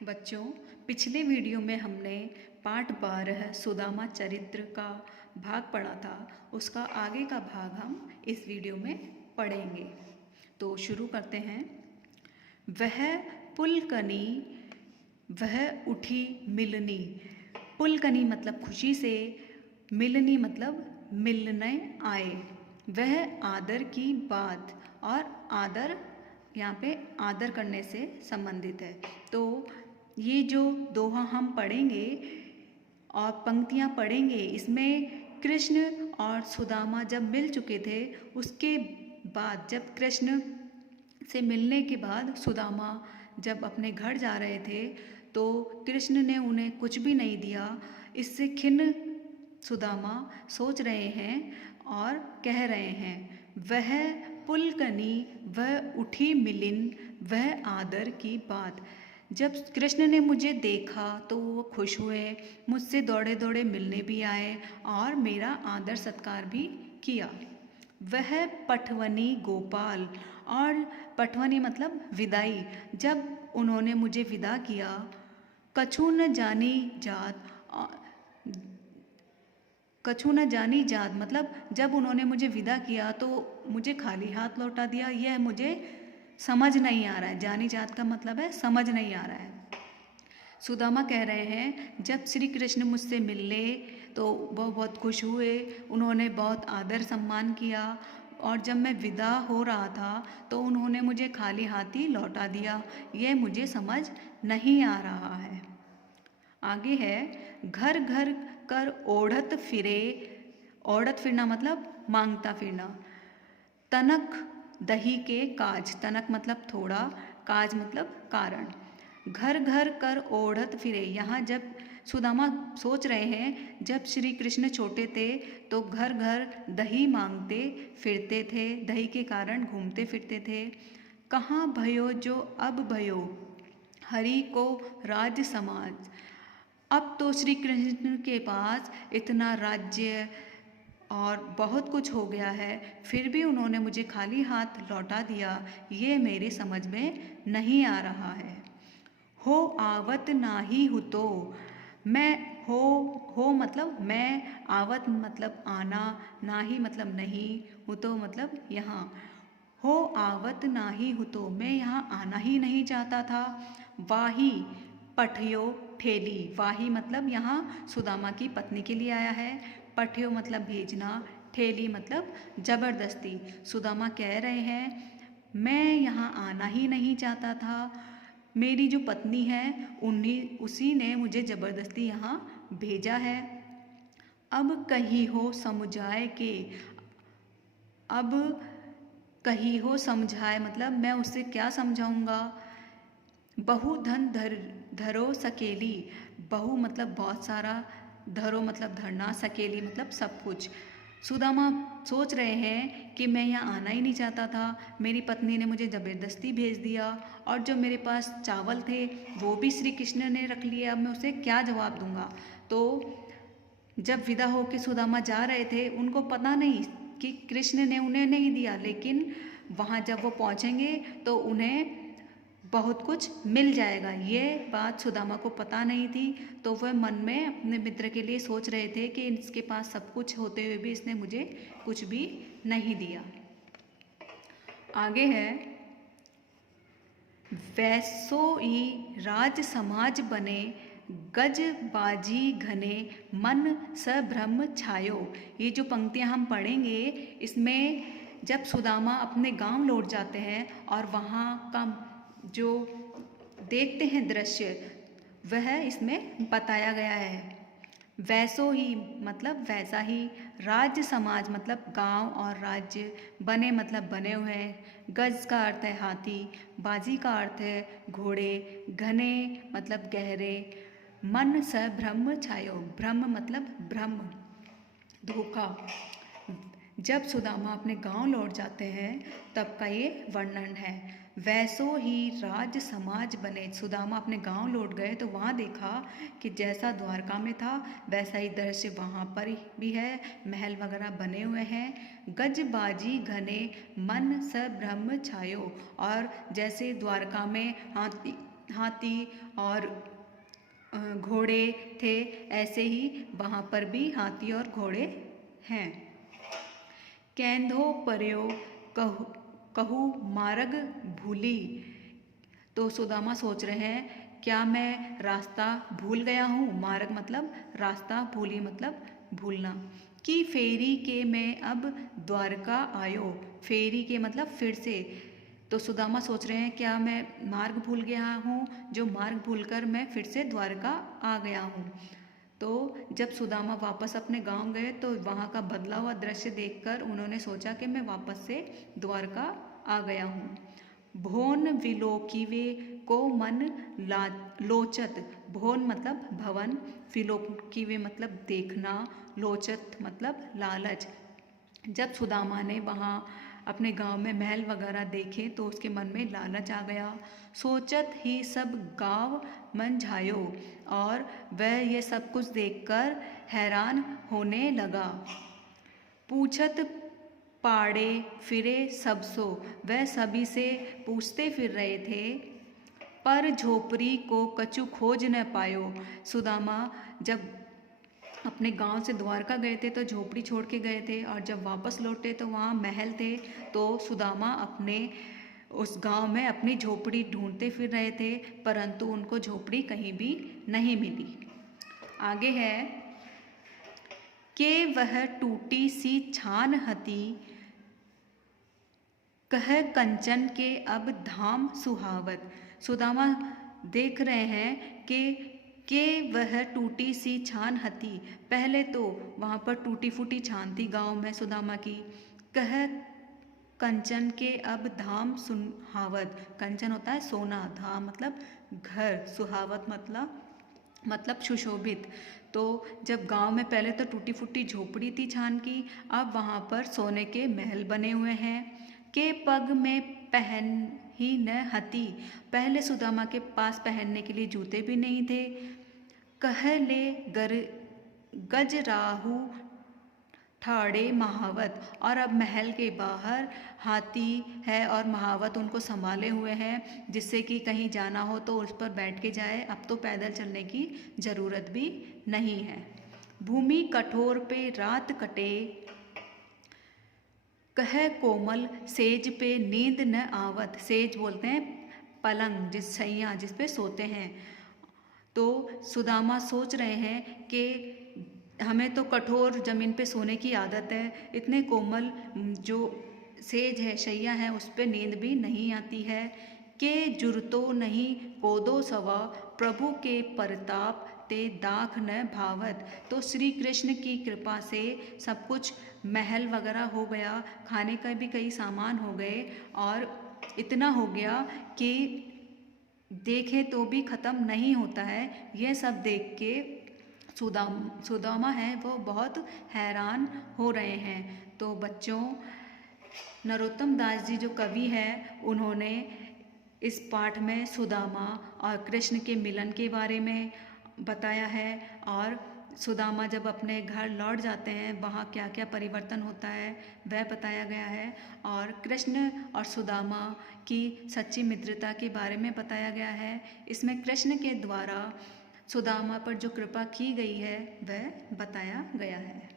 बच्चों, पिछले वीडियो में हमने पाठ 12 सुदामा चरित्र का भाग पढ़ा था। उसका आगे का भाग हम इस वीडियो में पढ़ेंगे। तो शुरू करते हैं। वह पुलकनी, वह उठी मिलनी। पुलकनी मतलब खुशी से, मिलनी मतलब मिलने आए। वह आदर की बात, और आदर यहाँ पे आदर करने से संबंधित है। तो ये जो दोहा हम पढ़ेंगे और पंक्तियाँ पढ़ेंगे, इसमें कृष्ण और सुदामा जब मिल चुके थे, उसके बाद जब कृष्ण से मिलने के बाद सुदामा जब अपने घर जा रहे थे, तो कृष्ण ने उन्हें कुछ भी नहीं दिया। इससे खिन्न सुदामा सोच रहे हैं और कह रहे हैं, वह पुलकनी, वह उठी मिलिन, वह आदर की बात। जब कृष्ण ने मुझे देखा तो वो खुश हुए, मुझसे दौड़े दौड़े मिलने भी आए और मेरा आदर सत्कार भी किया। वह पटवनी गोपाल, और पटवनी मतलब विदाई। जब उन्होंने मुझे विदा किया, कछु न जानी जात, कछु न जानी जात मतलब जब उन्होंने मुझे विदा किया तो मुझे खाली हाथ लौटा दिया। यह मुझे समझ नहीं आ रहा है। जानी जात का मतलब है समझ नहीं आ रहा है। सुदामा कह रहे हैं, जब श्री कृष्ण मुझसे मिलने तो वह बहुत खुश हुए, उन्होंने बहुत आदर सम्मान किया, और जब मैं विदा हो रहा था तो उन्होंने मुझे खाली हाथ ही लौटा दिया। यह मुझे समझ नहीं आ रहा है। आगे है, घर घर कर ओढ़त फिरे। ओढ़त फिरना मतलब मांगता फिरना। तनक दही के काज, तनक मतलब थोड़ा, काज मतलब कारण। घर घर कर ओढ़त फिरे। यहाँ जब सुदामा सोच रहे हैं, जब श्री कृष्ण छोटे थे तो घर घर दही मांगते फिरते थे, दही के कारण घूमते फिरते थे। कहाँ भयो जो अब भयो, हरि को राज समाज। अब तो श्री कृष्ण के पास इतना राज्य और बहुत कुछ हो गया है, फिर भी उन्होंने मुझे खाली हाथ लौटा दिया। ये मेरे समझ में नहीं आ रहा है। हो आवत नाही हुतो, मैं हो मतलब मैं, आवत मतलब आना, नाही मतलब नहीं, हुतो मतलब यहाँ। हो आवत नाही हुतो, मैं यहाँ आना ही नहीं चाहता था। वाही पठयो ठेली, वाही मतलब यहाँ सुदामा की पत्नी के लिए आया है। पठयो मतलब भेजना, ठेली मतलब जबरदस्ती। सुदामा कह रहे हैं, मैं यहाँ आना ही नहीं चाहता था, मेरी जो पत्नी है उसी ने मुझे ज़बरदस्ती यहाँ भेजा है। अब कहीं हो समझाए के, अब कहीं हो समझाए मतलब मैं उससे क्या समझाऊंगा। बहु धन धरो सकेली, बहु मतलब बहुत सारा, धरो मतलब धरना, सकेली मतलब सब कुछ। सुदामा सोच रहे हैं कि मैं यहाँ आना ही नहीं चाहता था, मेरी पत्नी ने मुझे ज़बरदस्ती भेज दिया, और जो मेरे पास चावल थे वो भी श्री कृष्ण ने रख लिए। अब मैं उसे क्या जवाब दूंगा। तो जब विदा हो के सुदामा जा रहे थे, उनको पता नहीं कि कृष्ण ने उन्हें नहीं दिया, लेकिन वहाँ जब वो पहुँचेंगे तो उन्हें बहुत कुछ मिल जाएगा। ये बात सुदामा को पता नहीं थी, तो वह मन में अपने मित्र के लिए सोच रहे थे कि इसके पास सब कुछ होते हुए भी इसने मुझे कुछ भी नहीं दिया। आगे है, वैसोई राज समाज बने, गज बाजी घने, मन सभ्रम छायो। ये जो पंक्तियाँ हम पढ़ेंगे, इसमें जब सुदामा अपने गांव लौट जाते हैं और वहाँ का जो देखते हैं दृश्य, वह इसमें बताया गया है। वैसो ही मतलब वैसा ही, राज्य समाज मतलब गांव और राज्य, बने मतलब बने हुए हैं, गज का अर्थ है हाथी, बाजी का अर्थ है घोड़े, घने मतलब गहरे, मन स ब्रह्म छायो, ब्रह्म मतलब ब्रह्म, धोखा। जब सुदामा अपने गांव लौट जाते हैं तब का ये वर्णन है। वैसो ही राज समाज बने, सुदामा अपने गांव लौट गए तो वहाँ देखा कि जैसा द्वारका में था वैसा ही दृश्य वहाँ पर भी है, महल वगैरह बने हुए हैं। गज बाजी घने, मन स ब्रह्म छायो, और जैसे द्वारका में हाथी हाथी और घोड़े थे, ऐसे ही वहाँ पर भी हाथी और घोड़े हैं। कैंधो पर्यो कहु कहू मार्ग भूली। तो सुदामा सोच रहे हैं क्या मैं रास्ता भूल गया हूँ। मार्ग मतलब रास्ता, भूली मतलब भूलना। कि फेरी के मैं अब द्वारका आयो। फेरी के मतलब फिर से। तो सुदामा सोच रहे हैं क्या मैं मार्ग भूल गया हूँ, जो मार्ग भूलकर मैं फिर से द्वारका आ गया हूँ। तो जब सुदामा वापस अपने गांव गए तो वहाँ का बदला हुआ दृश्य देखकर उन्होंने सोचा कि मैं वापस से द्वारका आ गया हूँ। भोन विलोकिवे को मन लोचत। भोन मतलब भवन, विलोकिवे मतलब देखना, लोचत मतलब लालच। जब सुदामा ने वहाँ अपने गांव में महल वगैरह देखे तो उसके मन में लालच आ गया। सोचत ही सब गाँव मन झायो, और वह ये सब कुछ देखकर हैरान होने लगा। पूछत पाड़े फिरे सबसो। वह सभी से पूछते फिर रहे थे, पर झोपड़ी को कछु खोज न पायो। सुदामा जब अपने गांव से द्वारका गए थे तो झोपड़ी छोड़ के गए थे, और जब वापस लौटे तो वहाँ महल थे। तो सुदामा अपने उस गांव में अपनी झोपड़ी ढूंढते फिर रहे थे, परंतु उनको झोपड़ी कहीं भी नहीं मिली। आगे है कि वह टूटी सी छान हती, कह कंचन के अब धाम सुहावत। सुदामा देख रहे हैं कि वह टूटी सी छान हती। पहले तो वहाँ पर टूटी फूटी छान थी गांव में सुदामा की। कह कंचन के अब धाम सुहावत। कंचन होता है सोना, धाम मतलब घर, सुहावत मतलब सुशोभित। तो जब गांव में पहले तो टूटी फूटी झोपड़ी थी छान की, अब वहाँ पर सोने के महल बने हुए हैं। के पग में पहन ही न हती। पहले सुदामा के पास पहनने के लिए जूते भी नहीं थे। कह ले गजराहू ठाड़े महावत। और अब महल के बाहर हाथी है और महावत उनको संभाले हुए हैं, जिससे कि कहीं जाना हो तो उस पर बैठ के जाए। अब तो पैदल चलने की ज़रूरत भी नहीं है। भूमि कठोर पे रात कटे, कह कोमल सेज पे नींद न आवत। सेज बोलते हैं पलंग, शैया जिस पे सोते हैं। तो सुदामा सोच रहे हैं कि हमें तो कठोर ज़मीन पे सोने की आदत है, इतने कोमल जो सेज है, शैया है, उस पे नींद भी नहीं आती है। के जुरतो नहीं कोदो सवा, प्रभु के परताप ते दाख न भावत। तो श्री कृष्ण की कृपा से सब कुछ महल वगैरह हो गया, खाने का भी कई सामान हो गए, और इतना हो गया कि देखें तो भी ख़त्म नहीं होता है। यह सब देख के सुदामा है वो बहुत हैरान हो रहे हैं। तो बच्चों, नरोत्तम दास जी जो कवि हैं, उन्होंने इस पाठ में सुदामा और कृष्ण के मिलन के बारे में बताया है, और सुदामा जब अपने घर लौट जाते हैं वहाँ क्या क्या परिवर्तन होता है वह बताया गया है, और कृष्ण और सुदामा की सच्ची मित्रता के बारे में बताया गया है। इसमें कृष्ण के द्वारा सुदामा पर जो कृपा की गई है वह बताया गया है।